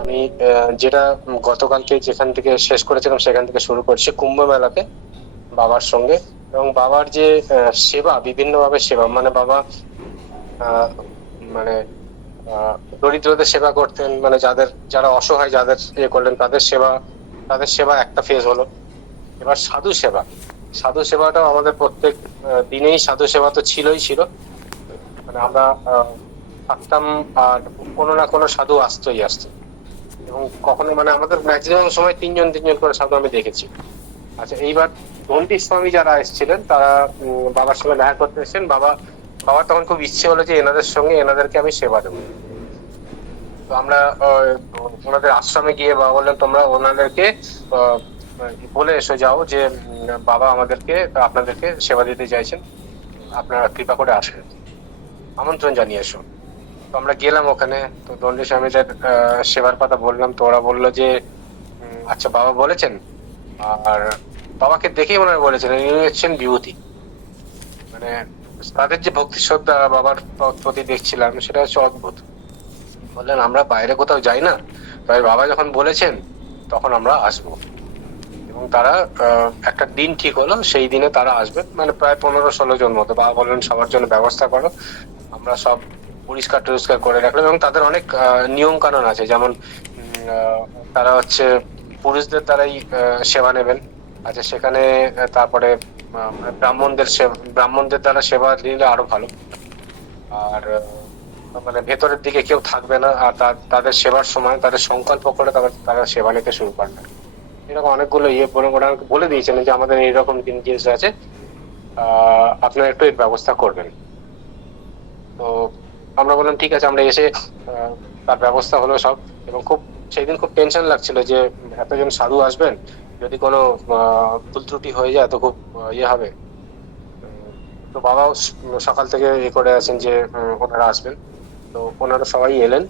আমি যেটা গতকালকে যেখান থেকে শেষ করেছিলাম সেখান থেকে শুরু করছি কুম্ভ মেলাতে বাবার সঙ্গে। এবং বাবার যে সেবা, বিভিন্নভাবে সেবা, মানে বাবা আহ, মানে দরিদ্রদের সেবা করতেন, মানে যারা অসহায়, যাদের করলেন তাদের সেবা একটা ফেজ হলো। এবার সাধু সেবা, সাধু সেবাটাও আমাদের প্রত্যেক দিনেই সাধু সেবা তো ছিল। মানে আমরা থাকতাম, আর কোনো না কোনো সাধু আসতোই। এবং কখনো মানে আমাদের ম্যাক্সিমাম সময় তিনজন তিনজন করে সাধু আমি দেখেছি। আচ্ছা, এইবার ধন্ডী স্বামী যারা এসেছিলেন তারা বাবার সঙ্গে দেখা করতে এসেছেন। বাবার তখন খুব ইচ্ছে হলো যে এনাদের সঙ্গে এনাদেরকে আমি সেবা দেবো। তো আমরা ওনাদের আশ্রমে গিয়ে বাবা বললেন তোমরা ওনাদেরকে আহ, বলে এসে যাও যে বাবা আপনাদেরকে সেবা দিতে চাইছেন, আপনারা কৃপা করে আসেন, আমন্ত্রণ জানিয়ে এসো। তো আমরা গেলাম ওখানে। তো দণ্ডী স্বামীদের সেবার কথা বললাম, তো ওরা বললো যে আচ্ছা বাবা বলেছেন। আর বাবাকে দেখেই ওনারা বলেছেন ইনি হচ্ছেন বিভূতি। মানে তাদের যে ভক্তি শ্রদ্ধা বাবার প্রতি দেখছিলাম সেটা হচ্ছে অদ্ভুত। বললেন আমরা বাইরে কোথাও যাই না, তবে বাবা যখন বলেছেন তখন আমরা আসবো। এবং তারা একটা দিন ঠিক হলো, সেই দিনে তারা আসবে, মানে প্রায় 15-16 জন মতো। বাবা বললেন সবার জন্য ব্যবস্থা করো। আমরা সব পরিষ্কার টরিষ্কার করে রাখলাম। এবং তাদের অনেক নিয়ম কানুন আছে, যেমন তারা হচ্ছে পুরুষদের দ্বারাই সেবা নেবেন। আচ্ছা, সেখানে তারপরে ব্রাহ্মণদের দ্বারা সেবা নিলে আরো ভালো। আর মানে ভেতরের দিকে কেউ থাকবে না, আর তাদের সেবার সময় তাদের সংকল্প করে তারা সেবা নিতে শুরু করবে। এরকম অনেকগুলো বলে ওরা আমাকে বলে দিয়েছেন যে আমাদের এইরকম জিনিস আছে, আপনারা একটু এর ব্যবস্থা করবেন। তো আমরা বললাম ঠিক আছে, আমরা এসে আহ, তার ব্যবস্থা হলো সব। এবং সেই দিন খুব টেনশন লাগছিল যে এতজন সাধু আসবেন, যদি কোনো ভুল ত্রুটি হয়ে যায় তো খুব হবে। উম, তো বাবাও সকাল থেকে করে আছেন যে ওনারা আসবেন। তো ওনারা সবাই এলেন।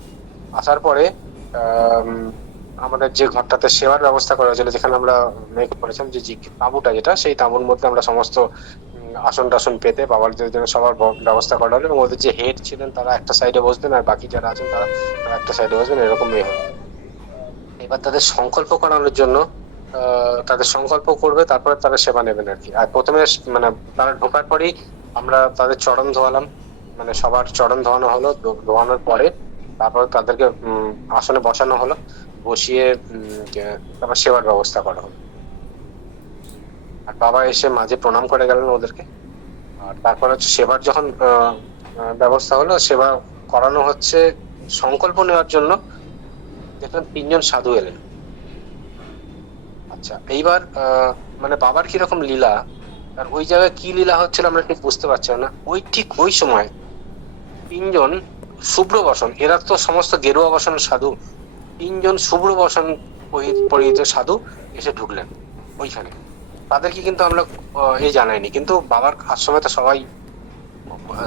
আসার পরে আম, আমাদের যে ঘরটাতে সেবার ব্যবস্থা করা হয়েছিল, যেখানে আমরা মেক করেছিলাম যে তাঁবুটা, যেটা সেই তাঁবুর মধ্যে আমরা সমস্ত আসন টাসন পেতে বাবার জন্য সবার ব্যবস্থা করা হলো। এবং ওদের যে হেড ছিলেন তারা একটা সাইডে বসবেন, আর বাকি যারা আছেন তারা একটা সাইডে বসবেন, এরকম হলো। এবার তাদের সংকল্প করানোর জন্য তাদের সংকল্প করবে, তারপরে তারা সেবা নেবেন আর কি। আর প্রথমে মানে তারা ঢোকার পরেই আমরা তাদের চরণ ধোয়ালাম, মানে সবার চরণ ধোয়ানো হলো। ধোয়ানোর পরে তারপর তাদেরকে আসনে বসানো হলো, বসিয়ে তারপর সেবার ব্যবস্থা করা হলো। আর বাবা এসে মাঝে প্রণাম করে গেলেন ওদেরকে। আর তারপর হচ্ছে সেবার যখন ব্যবস্থা হলো, সেবা করানো হচ্ছে, সংকল্প নেওয়ার জন্য দেখলাম তিনজন সাধু এলেন। আচ্ছা, এইবার মানে বাবার কিরকম লীলা, আর ওই জায়গায় কি লীলা হচ্ছিল আমরা ঠিক বুঝতে পারছিলাম না। ঠিক ওই সময় তিনজন শুভ্র বসন, এরা তো সমস্ত গেরুয়া বসনের সাধু, তিনজন শুভ্র বসন পরিহিত সাধু এসে ঢুকলেন ওইখানে। তাদেরকে কিন্তু আমরা এই জানাইনি, কিন্তু বাবার আশ্রমে তো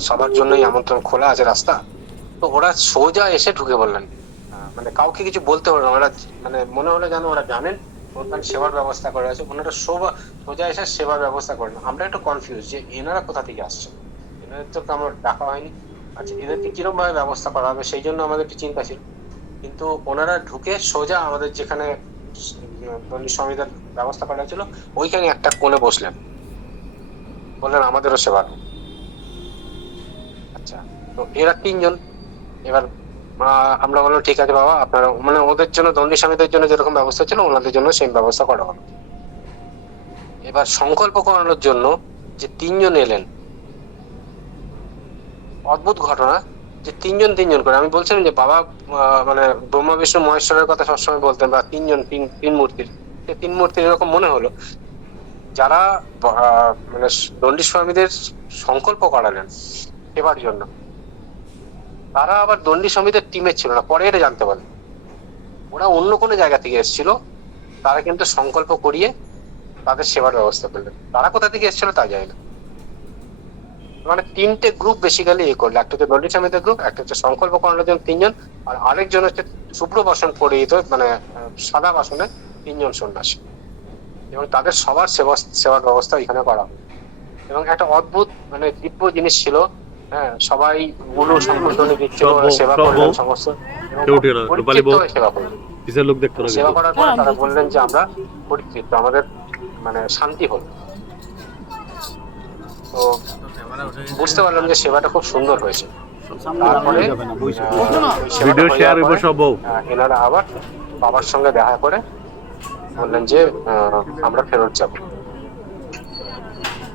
সবার জন্যই আমন্ত্রণ, খোলা আছে রাস্তা। তো ওরা সোজা এসে ঢুকে বললেন, মানে কাউকে কিছু বলতে হলো না। ওরা মানে মনে হলো যেন ওরা জানেন ওখানে সেবার ব্যবস্থা করা আছে। ওনারা সোজা এসে সেবার ব্যবস্থা করেন। আমরা একটু কনফিউজ যে এনারা কোথা থেকে আসছেন, এনাদের তো আমার ডাকা হয়নি। আচ্ছা, এদেরকে কিরকম ভাবে ব্যবস্থা করা হবে সেই জন্য আমাদের একটু চিন্তা ছিল। কিন্তু ওনারা ঢুকে সোজা আমাদের যেখানে পল্লী সমিতির ব্যবস্থা করা ছিল ওইখানে একটা কোণে বসলেন, বললেন আমাদেরও সেবা দাও। আচ্ছা, তো এরা তিনজন। এবার আমরা বললাম ঠিক আছে বাবা, আপনারা মানে ওদের জন্য দণ্ডী স্বামীদের জন্য যেরকম ব্যবস্থা ছিল ওনাদের জন্য সেই ব্যবস্থা করা হলো। এবার সংকল্প করানোর জন্য যে তিনজন এলেন, অদ্ভুত ঘটনা, যে তিনজন তিনজন করে। আমি বলছিলাম যে বাবা মানে ব্রহ্মা বিষ্ণু মহেশ্বরের কথা সবসময় বলতেন, বা তিনজন তিন মূর্তির, তিন মূর্তির এরকম মনে হলো। যারা মানে দণ্ডী স্বামীদের সংকল্প করালেন এবার জন্য, তারা আবার দণ্ডী স্বামীদের টিমে ছিল না, পরে এটা জানতে পারলেন। ওরা অন্য কোনো জায়গা থেকে এসেছিল, তারা কিন্তু সংকল্প করিয়ে তাদের সেবার ব্যবস্থা করলেন। তারা কোথা থেকে এসেছিল তা যায় না। মানে তিনটে গ্রুপ বেসিক্যালি করলো, একটা হচ্ছে দণ্ডী স্বামীদের গ্রুপ, একটা হচ্ছে সংকল্প করানোর জন্য তিনজন, আর আরেকজন হচ্ছে শুভ্র বাসন পরিহিত, মানে সাদা বাসনে তিনজন সন্ন্যাসী। এবং তাদের সবার সেবার ব্যবস্থা এখানে করা হয়। এবং একটা অদ্ভুত মানে দিব্য জিনিস ছিল। হ্যাঁ, সবাই গুরু সংকীর্তনে দিচ্ছিল, সেবা করলেন সমস্ত, এবং খুব পরিতৃপ্ত হয়ে সেবা করলেন। পিছের লোক দেখতে হবে। সেবা করার পরে তারা বললেন যে আমরা পরিতৃপ্ত, আমাদের মানে শান্তি হল। তো বুঝতে পারলাম যে সেবাটা খুব সুন্দর হয়েছে। তারপরে ওই সেবাটা ভিডিও হয়ে শেয়ার যাওয়ার হইব পরে, সব। এনারা আবার বাবার সঙ্গে দেখা করে বললেন যে আমরা ফেরত যাব।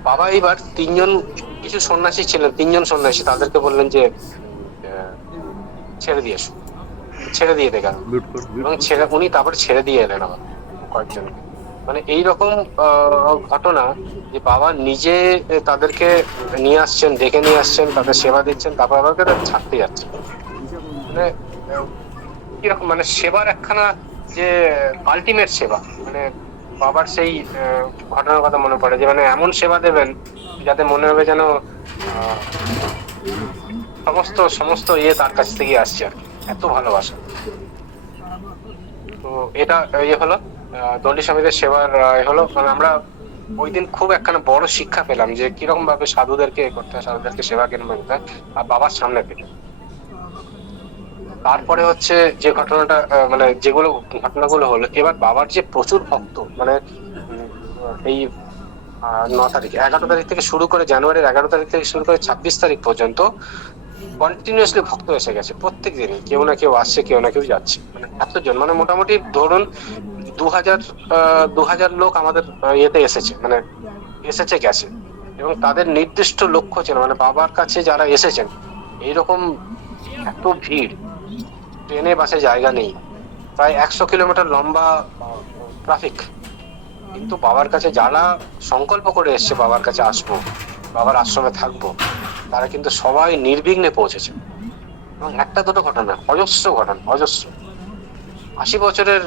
বাবা এইবার কিছু সন্ন্যাসী ছিলেন, 3জন সন্ন্যাসী, তাদেরকে বললেন যে ছেড়ে দিয়ে এসো, ছেড়ে দিয়ে গেল। এবং উনি তারপরে ছেড়ে দিয়ে এলেন আবার কয়েকজনকে। মানে এইরকম ঘটনা যে বাবা নিজে তাদেরকে নিয়ে আসছেন, ডেকে নিয়ে আসছেন, তাদের সেবা দিচ্ছেন, তারপর আবার ছাড়তে যাচ্ছেন। মানে কিরকম মানে সেবার একখানা যে আলটিমেট সেবা, মানে বাবার সেই ঘটনার কথা মনে পড়ে যে মানে এমন সেবা দেবেন যাতে মনে হবে যেন সমস্ত সমস্ত তার কাছ থেকে আসছে আর কি, এত ভালোবাসা। তো এটা হলো দণ্ডী স্বামীদের সেবার হলো। মানে আমরা ওই দিন খুব একখানা বড় শিক্ষা পেলাম যে কিরকম ভাবে সাধুদেরকে করতে হয়, সাধুদেরকে সেবা কেন করতে হয়, আর বাবার সামনে থেকে। তারপরে হচ্ছে যে ঘটনাটা মানে যেগুলো ঘটনাগুলো হলো, এবার বাবার যে প্রচুর ভক্ত, মানে এই 9 তারিখ 11 তারিখ থেকে শুরু করে, জানুয়ারির 11 তারিখ থেকে শুরু করে 26 তারিখ পর্যন্ত কন্টিনিউয়াসলি ভক্ত এসে গেছে। প্রত্যেক দিনই কেউ না কেউ আসছে, কেউ না কেউ যাচ্ছে। মানে এতজন, মানে মোটামুটি ধরুন 2000 লোক আমাদের ইয়েতে এসেছে, মানে এসেছে গেছে। এবং তাদের নির্দিষ্ট লক্ষ্য ছিল, মানে বাবার কাছে যারা এসেছেন, এইরকম এত ভিড়, ট্রেনে বাসে জায়গা নেই, প্রায় 100 কিলোমিটার লম্বা ট্রাফিক। কিন্তু বাবার কাছে যারা সংকল্প করে এসছে বাবার কাছে আসবো, বাবার আশ্রমে থাকবো, তারা কিন্তু সবাই নির্বিঘ্নে পৌঁছেছে। এবং একটা দুটো ঘটনা, অজস্র ঘটনা, অজস্র। 80 বছরের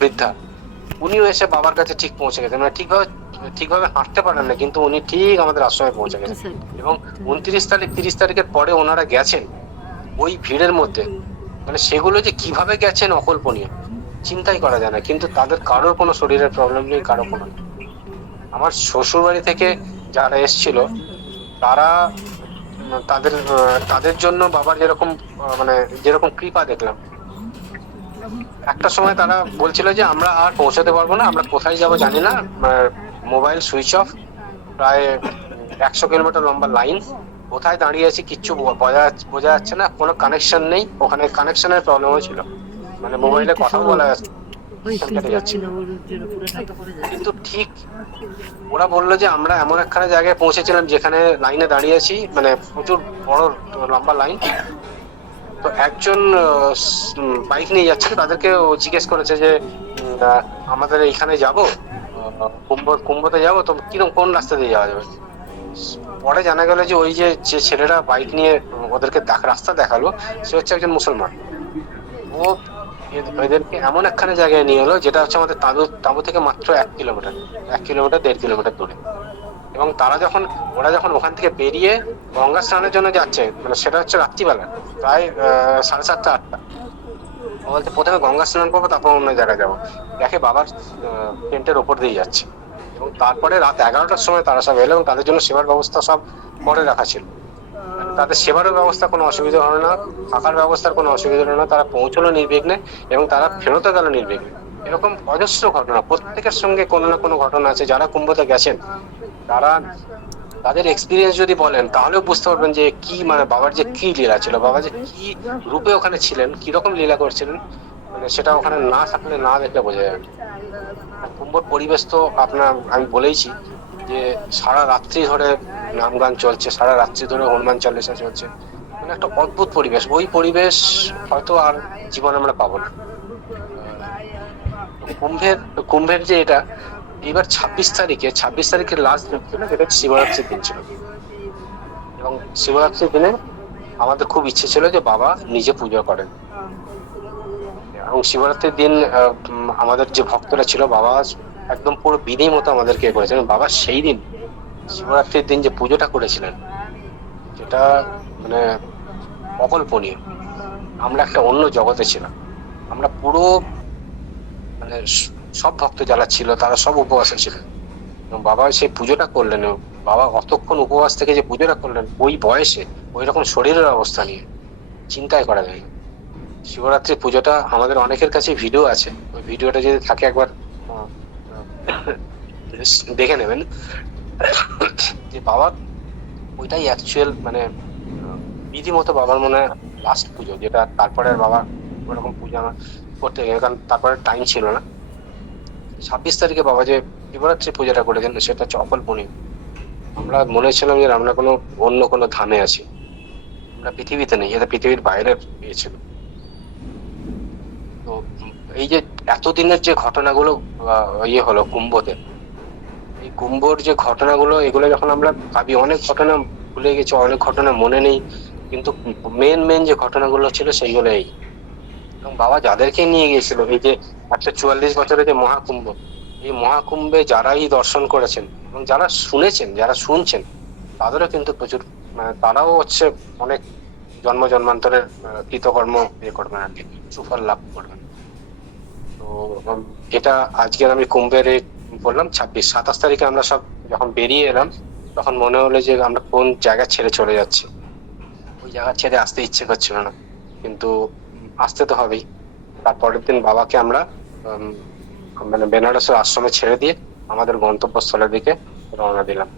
বৃদ্ধা, উনিও এসে বাবার কাছে ঠিক পৌঁছে গেছেন। মানে ঠিকভাবে হাঁটতে পারেন না, কিন্তু উনি ঠিক আমাদের আশ্রমে পৌঁছে গেছেন। এবং 29 তারিখ 30 তারিখের পরে ওনারা গেছেন ওই ভিড়ের মধ্যে, মানে সেগুলো যে কিভাবে গেছেন অকল্পনীয়, চিন্তাই করা যায় না। কিন্তু তাদের কারোর কোনো শরীরের প্রবলেম নেই, কারো কোনো। আমার শ্বশুর বাড়ি থেকে যারা এসছিল, তারা তাদের জন্য বাবার যেরকম মানে যেরকম কৃপা দেখলাম, একটা সময় তারা বলছিল যে আমরা আর পৌঁছাতে পারবো না, আমরা কোথায় যাব জানি না, মোবাইল সুইচ অফ, প্রায় 100 কিলোমিটার লম্বা লাইন, কোথায় দাঁড়িয়ে আছি কিচ্ছু বোঝা যাচ্ছে না, কোনো কানেকশন নেই। ওখানে কানেকশনের প্রবলেমও ছিল, মানে মোবাইলে কথাও বলা যাচ্ছে। কিন্তু ঠিক ওরা বললো যে আমরা এমন একখানা জায়গায় পৌঁছেছিলাম যেখানে লাইনে দাঁড়িয়ে আছি, মানে প্রচুর বড় লম্বা লাইন। তো একজন বাইক নিয়ে যাচ্ছে, তাদেরকে জিজ্ঞেস করেছে যে আমাদের এইখানে যাব, কুম্ভতে যাবো, তো কিরকম কোন রাস্তা দিয়ে যাওয়া যাবে। পরে জানা গেল যে ওই যে ছেলেটা বাইক নিয়ে ওদেরকে রাস্তা দেখালো, সে হচ্ছে একজন মুসলমান। ও এদেরকে এমন একখানে জায়গায় নিয়ে এলো যেটা হচ্ছে আমাদের তাঁবু থেকে মাত্র 1 কিলোমিটার 1.5 কিলোমিটার দূরে। এবং ওরা যখন ওখান থেকে বেরিয়ে গঙ্গা স্নানের জন্য যাচ্ছে, মানে সেটা হচ্ছে রাত্রিবেলা, প্রায় 7:30 8টা। বলতে প্রথমে গঙ্গা স্নান করবো, তারপর অন্য জায়গায় যাবো, দেখে বাবার টেন্টের ওপর দিয়ে যাচ্ছে। এবং তারপরে রাত 11টার সময় তারা সব এলো, এবং তাদের জন্য সেবার ব্যবস্থা সব করে রাখা ছিল। তাদের সেবারও ব্যবস্থা কোনো অসুবিধা হলো না, থাকার ব্যবস্থার কোনো অসুবিধা হলো না, তারা পৌঁছলো নির্বিঘ্নে এবং তারা ফেরতও গেল নির্বিঘ্নে। এরকম অজস্র ঘটনা, প্রত্যেকের সঙ্গে কোনো না কোনো ঘটনা আছে। যারা কুম্ভতে গেছেন তারা তাদের এক্সপিরিয়েন্স যদি বলেন, তাহলেও বুঝতে পারবেন যে কি মানে বাবার যে কি লীলা ছিল, বাবা যে কি রূপে ওখানে ছিলেন, কিরকম লীলা করছিলেন, মানে সেটা ওখানে না থাকলে, না দেখলে বোঝা যাবে। কুম্ভর পরিবেশ তো আমি বলেইছি যে সারা রাত্রি ধরে নাম গান চলছে, সারা রাত্রি ধরে হনুমান চালিসা চলছে, মানে একটা অদ্ভুত পরিবেশ। ওই পরিবেশ হয়তো আর জীবনে আমরা পাবো না। কুম্ভের যে এটা এবার 26 তারিখের লাস্ট দিন ছিল, যেটা শিবরাত্রির দিন ছিল। এবং শিবরাত্রির দিনে আমাদের খুব ইচ্ছে ছিল যে বাবা নিজে পুজো করেন। এবং শিবরাত্রির দিন আমাদের যে ভক্তরা ছিল, বাবা একদম পুরো বিধি মতো আমাদেরকে করেছেন। বাবা সেই দিন শিবরাত্রির দিন যে পুজোটা করেছিলেন, সেটা মানে অকল্পনীয়। আমরা একটা অন্য জগতে ছিলাম। আমরা পুরো মানে সব ভক্ত যারা ছিল তারা সব উপবাসে ছিলেন, এবং বাবা সেই পুজোটা করলেন। বাবা অতক্ষণ উপবাস থেকে যে পুজোটা করলেন, ওই বয়সে ওই রকম শরীরের অবস্থা নিয়ে চিন্তাই করা যায়। শিবরাত্রি পুজোটা আমাদের অনেকের কাছে ভিডিও আছে, ওই ভিডিওটা যদি থাকে একবার আহ, দেখে নেবেন যে বাবার ওইটাই অ্যাকচুয়াল মানে বিধিমতো বাবার মনে হয় লাস্ট পুজো, যেটা তারপরে আর বাবা ওরকম পুজো আমার করতে গেলে, কারণ তারপরে টাইম ছিল না। 26 তারিখে বাবা যে শিবরাত্রি পুজোটা করেছেন সেটা হচ্ছে অকল্পনীয়। আমরা মনে হচ্ছিলাম যে আমরা কোনো অন্য কোনো ধামে আছি, আমরা পৃথিবীতে নেই, এটা পৃথিবীর বাইরে পেয়েছিল। তো এই যে এতদিনের যে ঘটনাগুলো হলো কুম্ভতে, এই কুম্ভর যে ঘটনাগুলো এগুলো যখন আমরা ভাবি, অনেক ঘটনা ভুলে গেছি, অনেক ঘটনা মনে নেই, কিন্তু মেন মেন যে ঘটনাগুলো ছিল সেইগুলো এই। এবং বাবা যাদেরকে নিয়ে গিয়েছিল এই যে 144 বছরের যে মহাকুম্ভ, এই মহাকুম্ভে যারাই দর্শন করেছেন এবং যারা শুনেছেন, যারা শুনছেন, তাদেরও কিন্তু প্রচুর মানে তারাও হচ্ছে অনেক জন্ম জন্মান্তরের কৃতকর্ম করবেন আর কি, সুফল লাভ করবেন। তো এটা আজকের আমি কুম্ভের বললাম 27 তারিখে আমরা সব যখন বেরিয়ে এলাম, তখন মনে হলো যে আমরা কোন জায়গা ছেড়ে চলে যাচ্ছি। ওই জায়গা ছেড়ে আসতে ইচ্ছে করছিল না, কিন্তু আসতে তো হবেই। তারপরের দিন বাবাকে আমরা মানে বেনারসের আশ্রমে ছেড়ে দিয়ে আমাদের গন্তব্যস্থলের দিকে রওনা দিলাম।